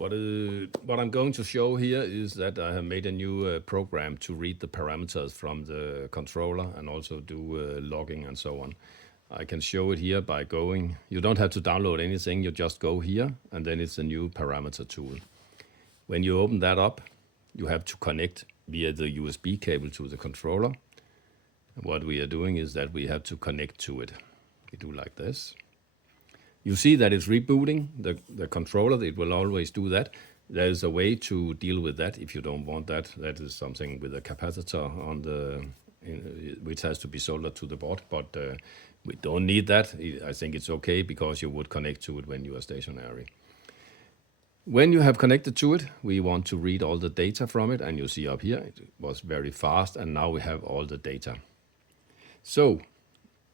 What I'm going to show here is that I have made a new program to read the parameters from the controller and also do logging and so on. I can show it here by going. You don't have to download anything, you just go here and then it's a new parameter tool. When you open that up, you have to connect via the USB cable to the controller. What we are doing is that we have to connect to it. We do like this. You see that it's rebooting the controller. It will always do that. There is a way to deal with that if you don't want that. That is something with a capacitor on which has to be soldered to the board, but we don't need that. I think it's okay because you would connect to it when you are stationary. When you have connected to it, we want to read all the data from it, and you see up here, it was very fast, and now we have all the data. So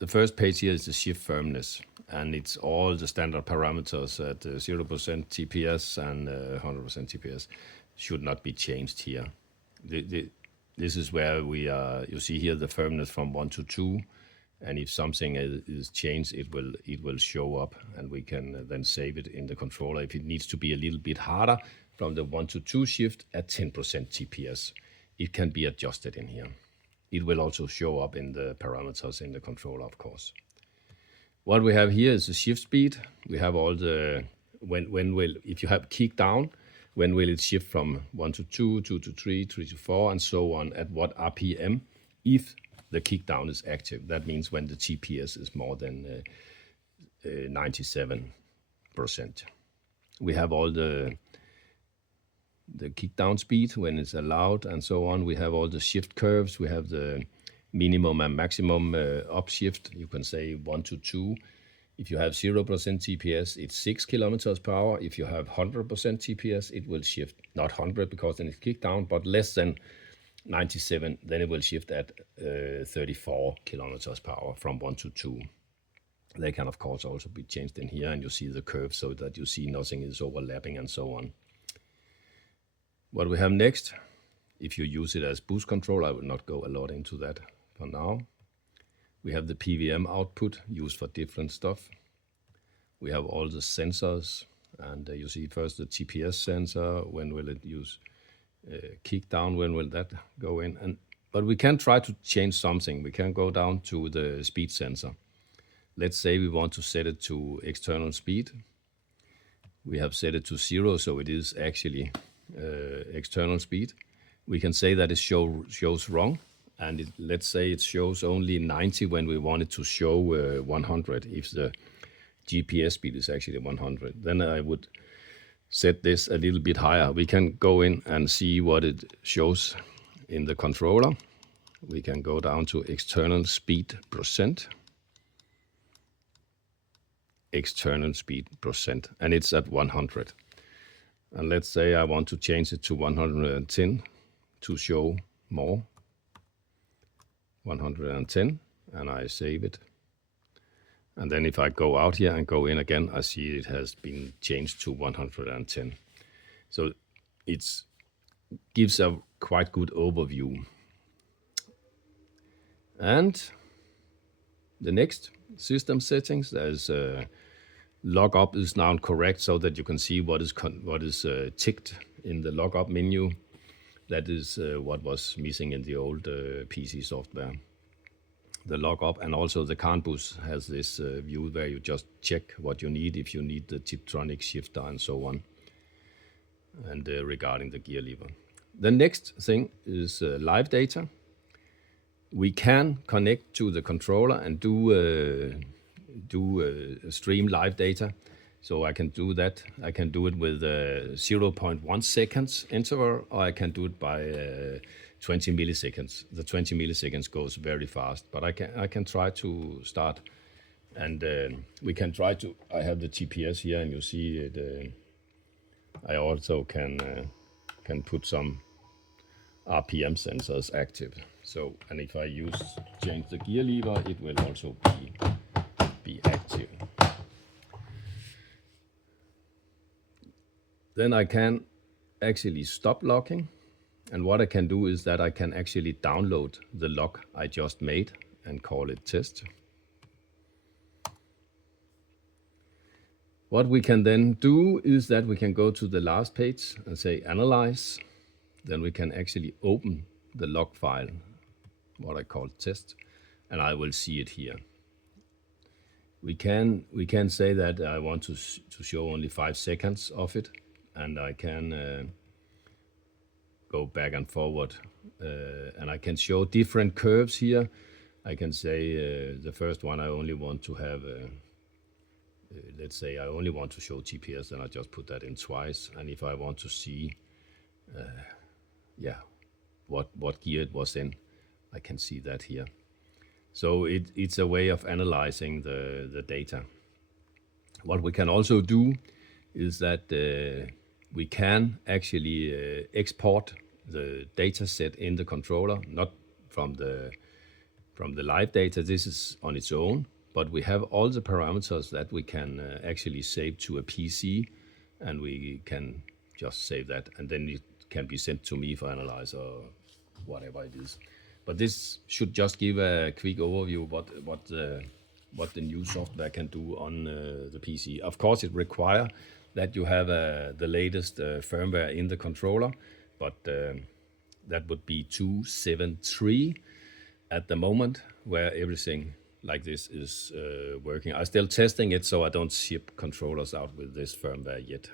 the first page here is the shift firmness, and it's all the standard parameters at 0% TPS and 100% TPS should not be changed here. This is where you see here the firmness from 1 to 2, and if something is changed, it will show up, and we can then save it in the controller. If it needs to be a little bit harder from the 1 to 2 shift at 10% TPS, it can be adjusted in here. It will also show up in the parameters in the controller, of course. What we have here is the shift speed. We have all the, if you have kick down, when will it shift from 1 to 2, 2 to 3, 3 to 4, and so on, at what RPM, if the kick down is active. That means when the TPS is more than 97%. We have all the kick down speed when it's allowed and so on. We have all the shift curves. We have the minimum and maximum upshift. You can say 1 to 2. If you have 0% TPS, it's 6 kilometers per hour. If you have 100% TPS, it will shift, not 100 because then it's kicked down, but less than 97, then it will shift at 34 kilometers per hour from 1 to 2. They can, of course, also be changed in here, and you see the curve so that you see nothing is overlapping and so on. What we have next, if you use it as boost control, I will not go a lot into that for now. We have the PWM output used for different stuff. We have all the sensors, and you see first the TPS sensor, when will it use kick down, when will that go in? But we can try to change something. We can go down to the speed sensor. Let's say we want to set it to external speed. We have set it to 0, so it is actually external speed. We can say that it shows wrong, and let's say it shows only 90 when we want it to show 100. If the GPS speed is actually 100, then I would set this a little bit higher. We can go in and see what it shows in the controller. We can go down to external speed percent. External speed percent, and it's at 100. And let's say I want to change it to 110 to show more. 110, and I save it. And then if I go out here and go in again, I see it has been changed to 110. So it gives a quite good overview. And the next system settings, there's log up is now correct so that you can see what is ticked in the log up menu. That is what was missing in the old PC software. The log up, and also the CAN bus has this view where you just check what you need, if you need the Tiptronic shifter and so on, and regarding the gear lever. The next thing is live data. We can connect to the controller and stream live data. So I can do that. I can do it with 0.1 seconds interval, or I can do it by 20 milliseconds. The 20 milliseconds goes very fast, but I can try to start, and we can try to. I have the TPS here, and you see it. I also can put some RPM sensors active. So, and if I change the gear lever, it will also be active. Then I can actually stop logging. And what I can do is that I can actually download the log I just made and call it test. What we can then do is that we can go to the last page and say analyze. Then we can actually open the log file, what I call test, and I will see it here. We can say that I want to show only 5 seconds of it, and I can go back and forward, and I can show different curves here. I can say the first one I only want to have, let's say I only want to show TPS, then I just put that in twice. And if I want to see, what gear it was in, I can see that here. So it's a way of analyzing the data. What we can also do is that we can actually export the data set in the controller, not from the live data. This is on its own, but we have all the parameters that we can actually save to a PC, and we can just save that, and then it can be sent to me for analyze or whatever it is. But this should just give a quick overview what the new software can do on the PC. Of course, it requires that you have the latest firmware in the controller, but that would be 2.7.3 at the moment, where everything like this is working. I'm still testing it, so I don't ship controllers out with this firmware yet.